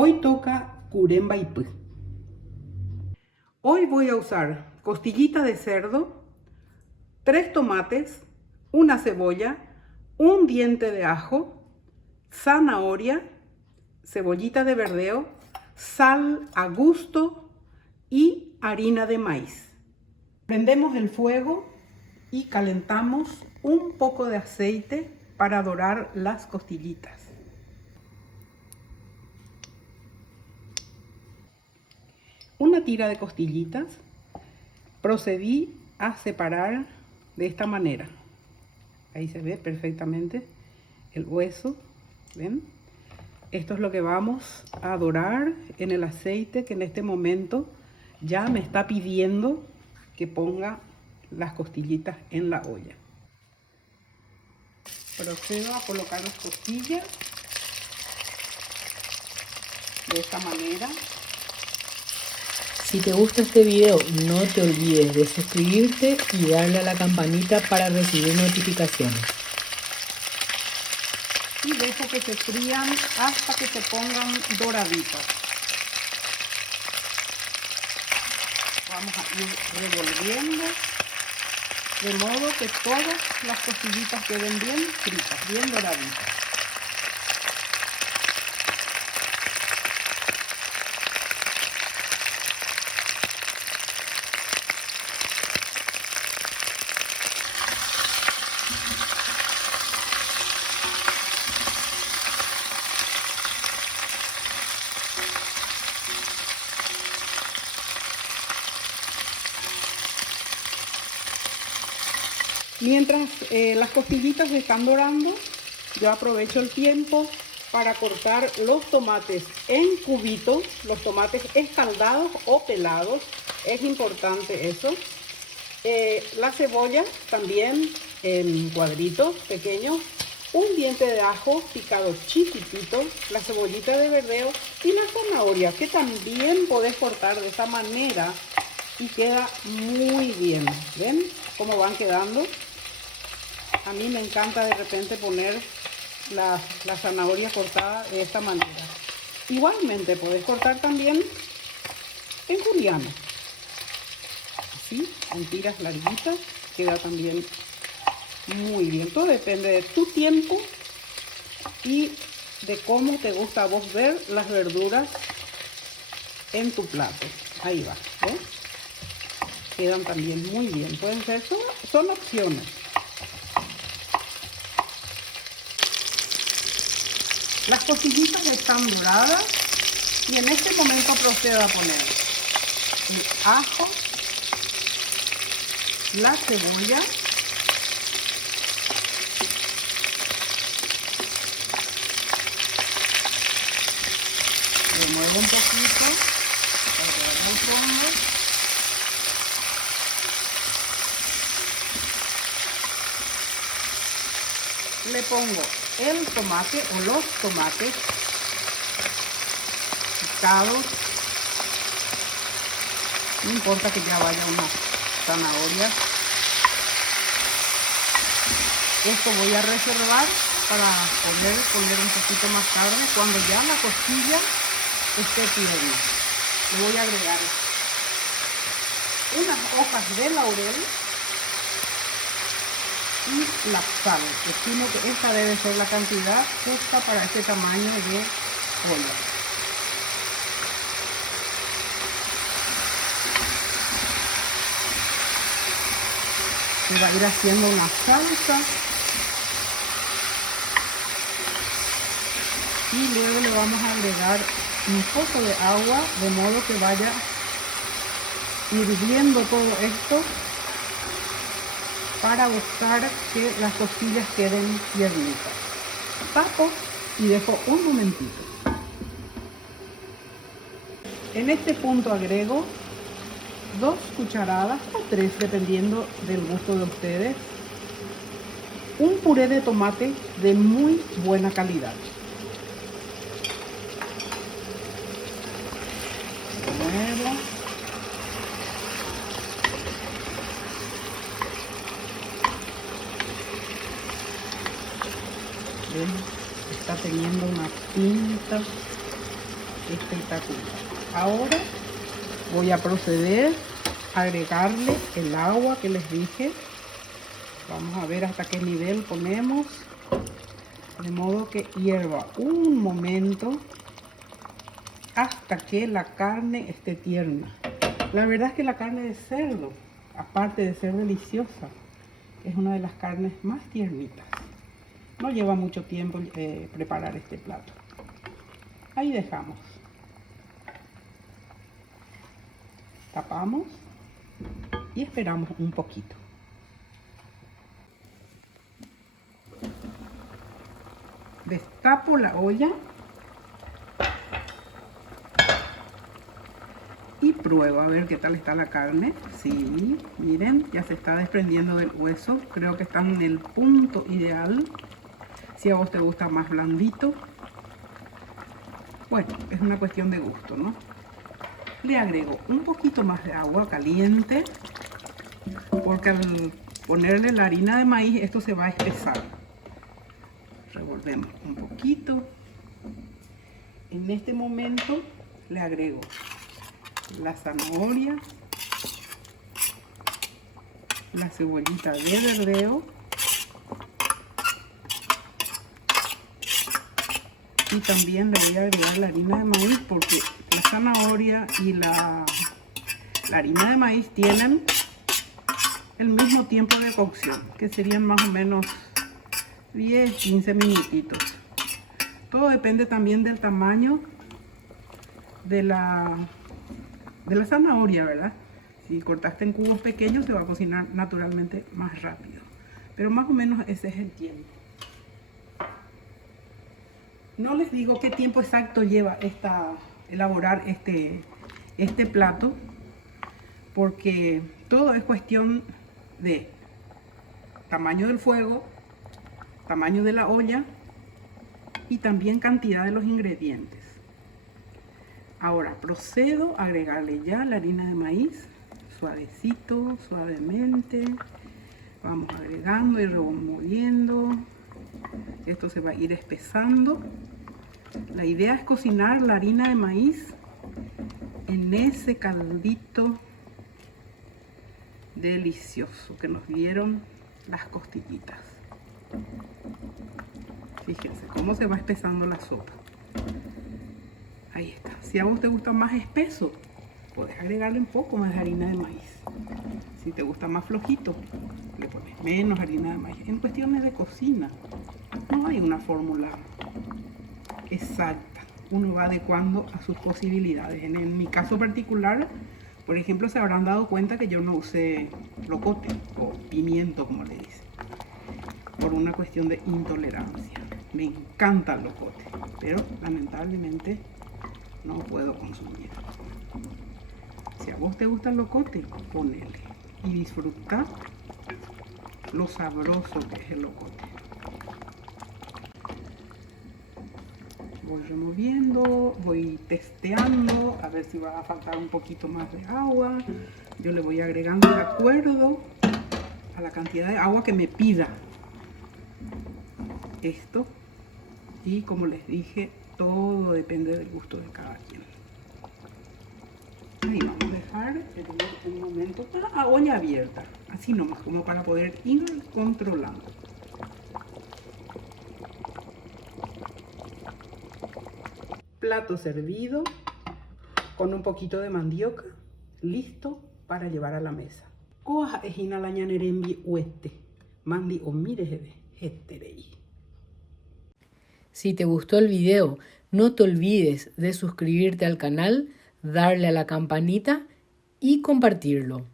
Hoy toca Curembaipú. Hoy voy a usar costillita de cerdo, 3 tomates, una cebolla, un diente de ajo, zanahoria, cebollita de verdeo, sal a gusto y harina de maíz. Prendemos el fuego y calentamos un poco de aceite para dorar las costillitas. Una tira de costillitas procedí a separar de esta manera. Ahí se ve perfectamente el hueso, ¿ven? Esto es lo que vamos a dorar en el aceite que en este momento ya me está pidiendo que ponga las costillitas en la olla. Procedo a colocar las costillas de esta manera. Si te gusta este video, no te olvides de suscribirte y darle a la campanita para recibir notificaciones. Y dejo que se frían hasta que se pongan doraditos. Vamos a ir revolviendo de modo que todas las costillitas queden bien fritas, bien doraditas. Mientras las costillitas se están dorando, yo aprovecho el tiempo para cortar los tomates en cubitos, los tomates escaldados o pelados, es importante eso. La cebolla también en cuadritos pequeños, un diente de ajo picado chiquitito, la cebollita de verdeo y la zanahoria, que también podés cortar de esta manera y queda muy bien. ¿Ven cómo van quedando? A mí me encanta de repente poner la zanahoria cortada de esta manera. Igualmente podés cortar también en juliano. Así, en tiras larguitas, queda también muy bien. Todo depende de tu tiempo y de cómo te gusta a vos ver las verduras en tu plato. Ahí va, ¿ves? Quedan también muy bien. Pueden ser, son opciones. Las costillitas están doradas y en este momento procedo a poner el ajo, la cebolla, remuevo un poquito para que vaya al fondo. Le pongo el tomate o los tomates picados, no importa que ya vaya una zanahoria. Esto voy a reservar para poder poner un poquito más tarde cuando ya la costilla esté tierna. Le voy a agregar unas hojas de laurel y la sal. Estimo que esta debe ser la cantidad justa para este tamaño de olla. Se va a ir haciendo una salsa y luego le vamos a agregar un poco de agua de modo que vaya hirviendo todo esto para buscar que las costillas queden tiernitas. Tapo y dejo un momentito. En este punto agrego 2 cucharadas o 3 dependiendo del gusto de ustedes, un puré de tomate de muy buena calidad. Remuevo. ¿Ven? Está teniendo una pinta espectacular. Ahora voy a proceder a agregarle el agua que les dije. Vamos a ver hasta qué nivel ponemos, de modo que hierva un momento hasta que la carne esté tierna. La verdad es que la carne de cerdo, aparte de ser deliciosa, es una de las carnes más tiernitas. No lleva mucho tiempo preparar este plato. Ahí dejamos. Tapamos y esperamos un poquito. Destapo la olla y pruebo a ver qué tal está la carne. Sí, miren, ya se está desprendiendo del hueso. Creo que está en el punto ideal. Si a vos te gusta más blandito, bueno, es una cuestión de gusto, ¿no? Le agrego un poquito más de agua caliente, porque al ponerle la harina de maíz esto se va a espesar. Revolvemos un poquito. En este momento le agrego la zanahoria, la cebollita de verdeo y también le voy a agregar la harina de maíz, porque la zanahoria y la harina de maíz tienen el mismo tiempo de cocción, que serían más o menos 10-15 minutitos. Todo depende también del tamaño de la zanahoria, ¿verdad? Si cortaste en cubos pequeños se va a cocinar naturalmente más rápido, pero más o menos ese es el tiempo. No les digo qué tiempo exacto lleva elaborar este plato, porque todo es cuestión de tamaño del fuego, tamaño de la olla y también cantidad de los ingredientes. Ahora procedo a agregarle ya la harina de maíz, suavecito, suavemente. Vamos agregando y removiendo. Esto se va a ir espesando. La idea es cocinar la harina de maíz en ese caldito delicioso que nos dieron las costillitas. Fíjense cómo se va espesando la sopa. Ahí está. Si a vos te gusta más espeso, puedes agregarle un poco más de harina de maíz. Si te gusta más flojito, le pones menos harina de maíz. En cuestiones de cocina, no hay una fórmula exacta. Uno va adecuando a sus posibilidades. En mi caso particular, por ejemplo, se habrán dado cuenta que yo no usé locote o pimiento, como le dicen, por una cuestión de intolerancia. Me encanta el locote, pero lamentablemente no puedo consumir. Si a vos te gusta el locote, ponele y disfruta lo sabroso que es el locote. Voy removiendo, voy testeando a ver si va a faltar un poquito más de agua. Yo le voy agregando de acuerdo a la cantidad de agua que me pida esto, y como les dije, todo depende del gusto de cada quien. Ahí vamos a dejar un momento a olla abierta, así nomás, como para poder ir controlando. Plato servido con un poquito de mandioca, listo para llevar a la mesa. Koa ejina la ñanerembi ueste, mandi o mire heterei. Si te gustó el video, no te olvides de suscribirte al canal, darle a la campanita y compartirlo.